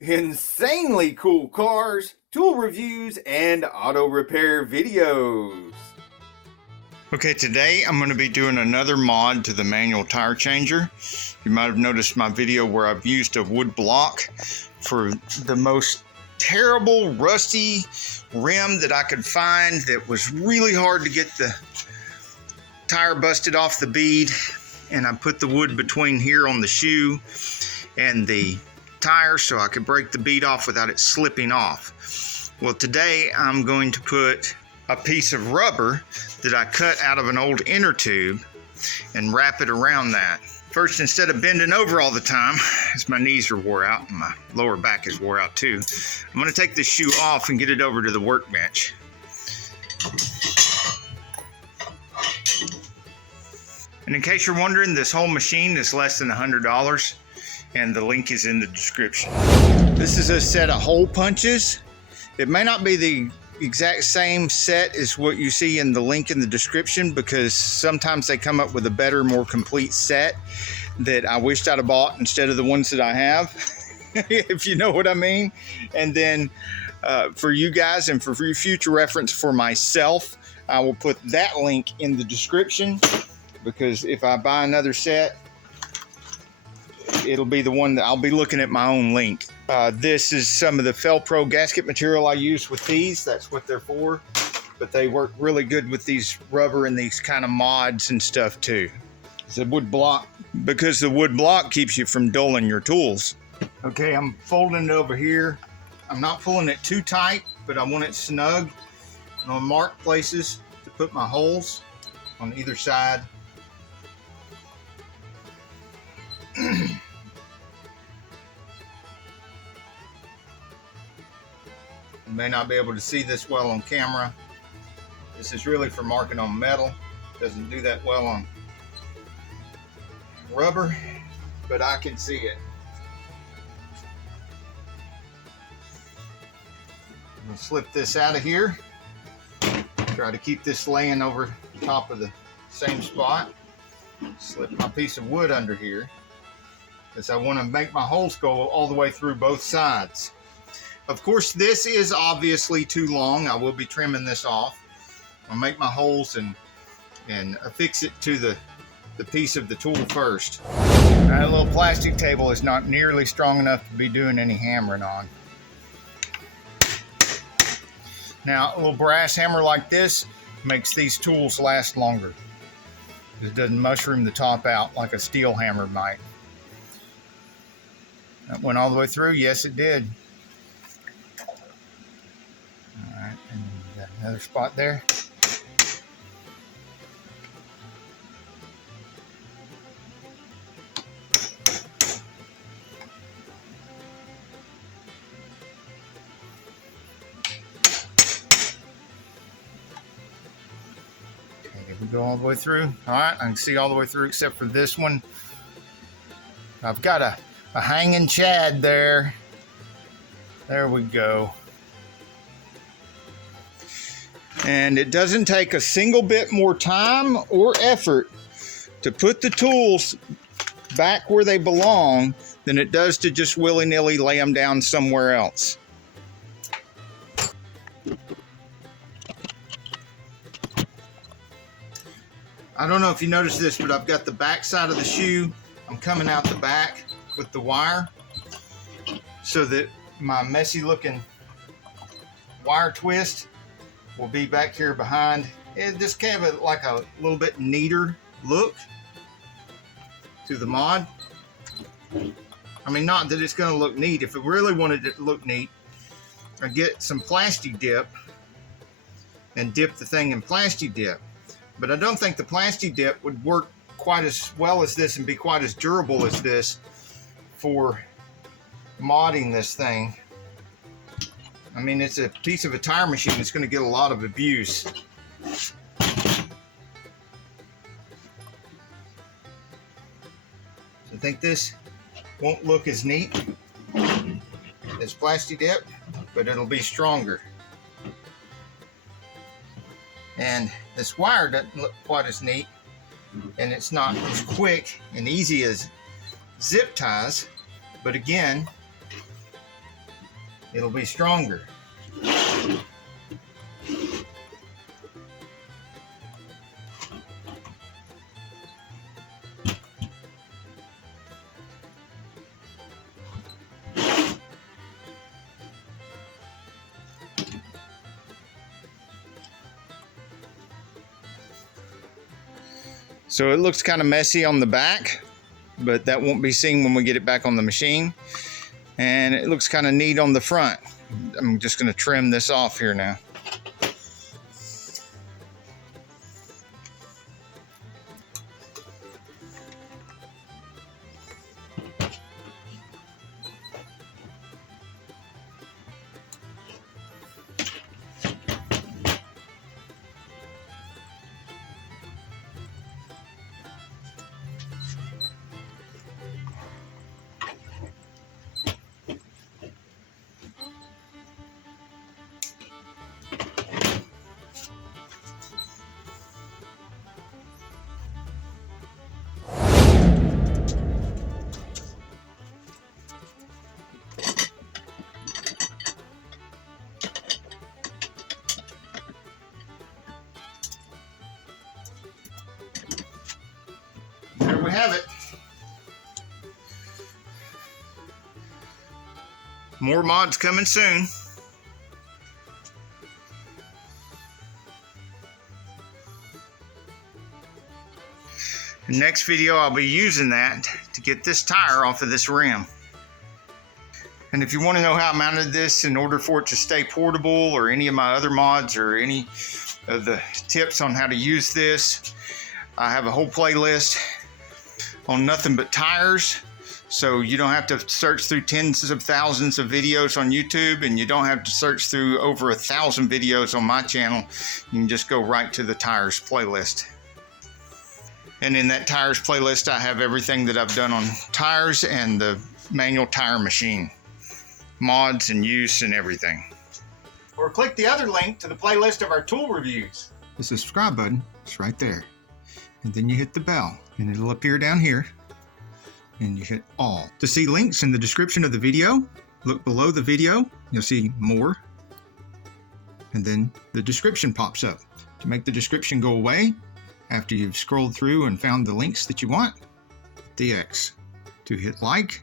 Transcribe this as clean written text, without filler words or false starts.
insanely cool cars, tool reviews, and auto repair videos. Okay, today I'm going to be doing another mod to the manual tire changer. You might have noticed my video where I've used a wood block for the most terrible rusty rim that I could find that was really hard to get the tire busted off the bead, and I put the wood between here on the shoe and the tire so I could break the bead off without it slipping off. Well, today I'm going to put a piece of rubber that I cut out of an old inner tube and wrap it around that. First, instead of bending over all the time, as my knees are wore out and my lower back is wore out too, I'm going to take this shoe off and get it over to the workbench. And in case you're wondering, this whole machine is less than $100, and the link is in the description. This is a set of hole punches. It may not be the exact same set as what you see in the link in the description, because sometimes they come up with a better, more complete set that I wished I'd have bought instead of the ones that I have, if you know what I mean. And then for you guys and for future reference for myself, I will put that link in the description, because if I buy another set, it'll be the one that I'll be looking at my own link. This is some of the Felpro gasket material I use with these. That's what they're for, but they work really good with these rubber and these kind of mods and stuff too. It's a wood block, because the wood block keeps you from dulling your tools. Okay, I'm folding it over here. I'm not pulling it too tight, but I want it snug. And I'll mark places to put my holes on either side. You may not be able to see this well on camera. This is really for marking on metal. Doesn't do that well on rubber, but I can see it. I'm gonna slip this out of here. Try to keep this laying over the top of the same spot. Slip my piece of wood under here, because I want to make my holes go all the way through both sides. Of course, this is obviously too long. I will be trimming this off. I'll make my holes and affix it to the piece of the tool first. That little plastic table is not nearly strong enough to be doing any hammering on. Now, a little brass hammer like this makes these tools last longer. It doesn't mushroom the top out like a steel hammer might. That went all the way through? Yes, it did. All right, and you got another spot there. We go all the way through. All right, I can see all the way through except for this one. I've got a hanging chad there. There we go. And it doesn't take a single bit more time or effort to put the tools back where they belong than it does to just willy-nilly lay them down somewhere else. I don't know if you noticed this, but I've got the back side of the shoe. I'm coming out the back with the wire so that my messy looking wire twist will be back here behind. It just gave it like a little bit neater look to the mod. I mean, not that it's going to look neat. If it really wanted it to look neat, I'd get some plastic dip and dip the thing in plastic dip. But I don't think the plastic dip would work quite as well as this and be quite as durable as this for modding this thing. I mean, it's a piece of a tire machine that's going to get a lot of abuse. So I think this won't look as neat as plastic dip, but it'll be stronger. And this wire doesn't look quite as neat, and it's not as quick and easy as zip ties, but again, it'll be stronger. So it looks kind of messy on the back, but that won't be seen when we get it back on the machine. And it looks kind of neat on the front. I'm just going to trim this off here now. There we have it. More mods coming soon. The next video I'll be using that to get this tire off of this rim. And if you want to know how I mounted this in order for it to stay portable, or any of my other mods, or any of the tips on how to use this, I have a whole playlist on nothing but tires. So you don't have to search through tens of thousands of videos on YouTube, and you don't have to search through over 1,000 videos on my channel. You can just go right to the tires playlist. And in that tires playlist, I have everything that I've done on tires and the manual tire machine, mods and use and everything. Or click the other link to the playlist of our tool reviews. The subscribe button is right there. And then you hit the bell, and it'll appear down here, and you hit all. To see links in the description of the video, look below the video, you'll see more, and then the description pops up. To make the description go away, after you've scrolled through and found the links that you want, hit the X. To hit like,